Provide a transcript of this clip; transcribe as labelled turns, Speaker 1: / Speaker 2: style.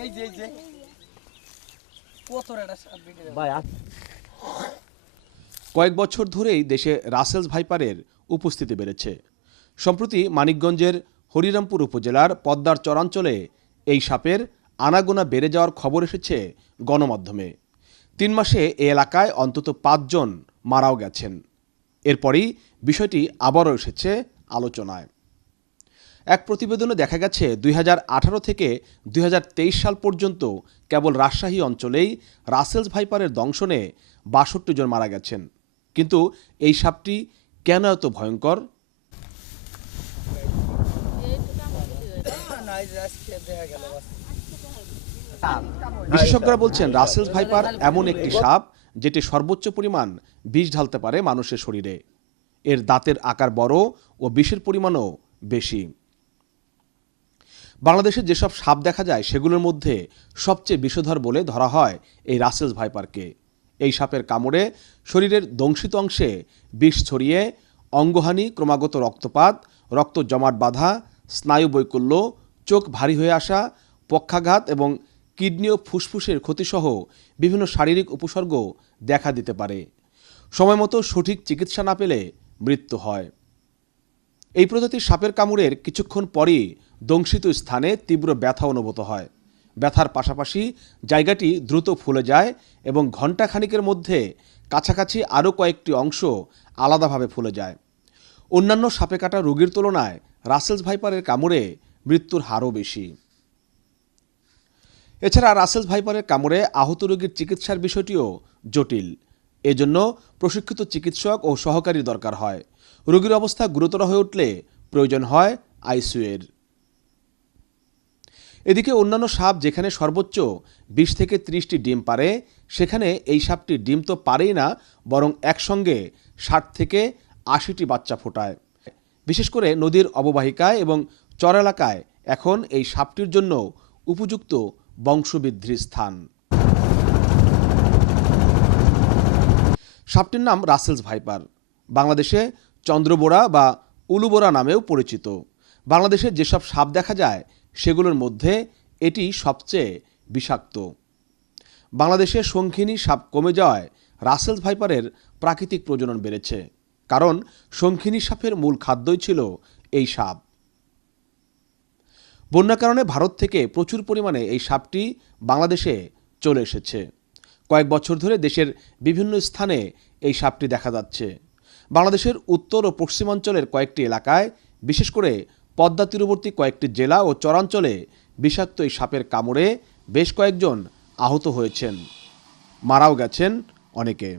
Speaker 1: এই যে যে।
Speaker 2: কয়েক বছর ধরেই দেশে রাসেলস ভাইপারের উপস্থিতি বেড়েছে। সম্প্রতি মানিকগঞ্জের হরিরামপুর উপজেলার পদ্মার চরাঞ্চলে এই সাপের আনাগোনা বেড়ে যাওয়ার খবর এসেছে গণমাধ্যমে। তিন মাসে এ এলাকায় অন্তত পাঁচজন মারাও গেছেন। এরপরই বিষয়টি আবারও এসেছে আলোচনায়। এক প্রতিবেদনে দেখা গেছে, দুই হাজার আঠারো থেকে দুই হাজার তেইশ সাল পর্যন্ত কেবল রাজশাহী অঞ্চলেই রাসেলস ভাইপারের দংশনে বাষট্টি জন মারা গেছেন। কিন্তু এই সাপটি কেন এত ভয়ঙ্কর। বিশেষজ্ঞরা বলছেন, রাসেলস ভাইপার এমন একটি সাপ যেটি সর্বোচ্চ পরিমাণ বিষ ঢালতে পারে মানুষের শরীরে। এর দাঁতের আকার বড় ও বিষের পরিমাণও বেশি। বাংলাদেশে যেসব সাপ দেখা যায়, সেগুলোর মধ্যে সবচেয়ে বিষধর বলে ধরা হয় এই রাসেলস ভাইপারকে। এই সাপের কামড়ে শরীরের দংশিত অংশে বিষ ছড়িয়ে অঙ্গহানি, ক্রমাগত রক্তপাত, রক্ত জমাট বাঁধা, স্নায়ু বৈকল্য, চোখ ভারী হয়ে আসা, পক্ষাঘাত এবং কিডনি ও ফুসফুসের ক্ষতিসহ বিভিন্ন শারীরিক উপসর্গ দেখা দিতে পারে। সময়মতো সঠিক চিকিৎসা না পেলে মৃত্যু হয়। এই প্রজাতির সাপের কামড়ের কিছুক্ষণ পরই দংশিত স্থানে তীব্র ব্যথা অনুভূত হয়। ব্যথার পাশাপাশি জায়গাটি দ্রুত ফুলে যায় এবং ঘণ্টা খানিকের মধ্যে কাছাকাছি আরও কয়েকটি অংশ আলাদাভাবে ফুলে যায়। অন্যান্য সাপে কাটা রোগীর তুলনায় রাসেলস ভাইপারের কামড়ে মৃত্যুর হারও বেশি। এছাড়া রাসেলস ভাইপারের কামড়ে আহত রোগীর চিকিৎসার বিষয়টিও জটিল। এজন্য প্রশিক্ষিত চিকিৎসক ও সহকারী দরকার হয়। রোগীর অবস্থা গুরুতর হয়ে উঠলে প্রয়োজন হয় আইসিইউয়ের। এদিকে অন্যান্য সাপ যেখানে সর্বোচ্চ বিশ থেকে ত্রিশটি ডিম পারে, সেখানে এই সাপটি ডিম তো পারেই না, বরং একসঙ্গে ষাট থেকে আশিটি বাচ্চা ফোটায়। বিশেষ করে নদীর অববাহিকায় এবং চর এলাকায় এখন এই সাপটির জন্য উপযুক্ত বংশবৃদ্ধির স্থান। সাপটির নাম রাসেলস ভাইপার। বাংলাদেশে চন্দ্রবোড়া বা উলুবোড়া নামেও পরিচিত। বাংলাদেশে যেসব সাপ দেখা যায় সেগুলোর মধ্যে এটি সবচেয়ে বিষাক্ত। বাংলাদেশে শঙ্খিনী সাপ কমে যাওয়ায় রাসেলস ভাইপারের প্রাকৃতিক প্রজনন বেড়েছে, কারণ শঙ্খিনী সাপের মূল খাদ্যই ছিল এই সাপ। বন্যার কারণে ভারত থেকে প্রচুর পরিমাণে এই সাপটি বাংলাদেশে চলে এসেছে। কয়েক বছর ধরে দেশের বিভিন্ন স্থানে এই সাপটি দেখা যাচ্ছে। বাংলাদেশের উত্তর ও পশ্চিমাঞ্চলের কয়েকটি এলাকায়, বিশেষ করে পদ্মা তীরবর্তী কয়েকটি জেলা ও চরাঞ্চলে বিষাক্ত এই সাপের কামড়ে বেশ কয়েকজন আহত হয়েছেন। মারাও গেছেন অনেকে।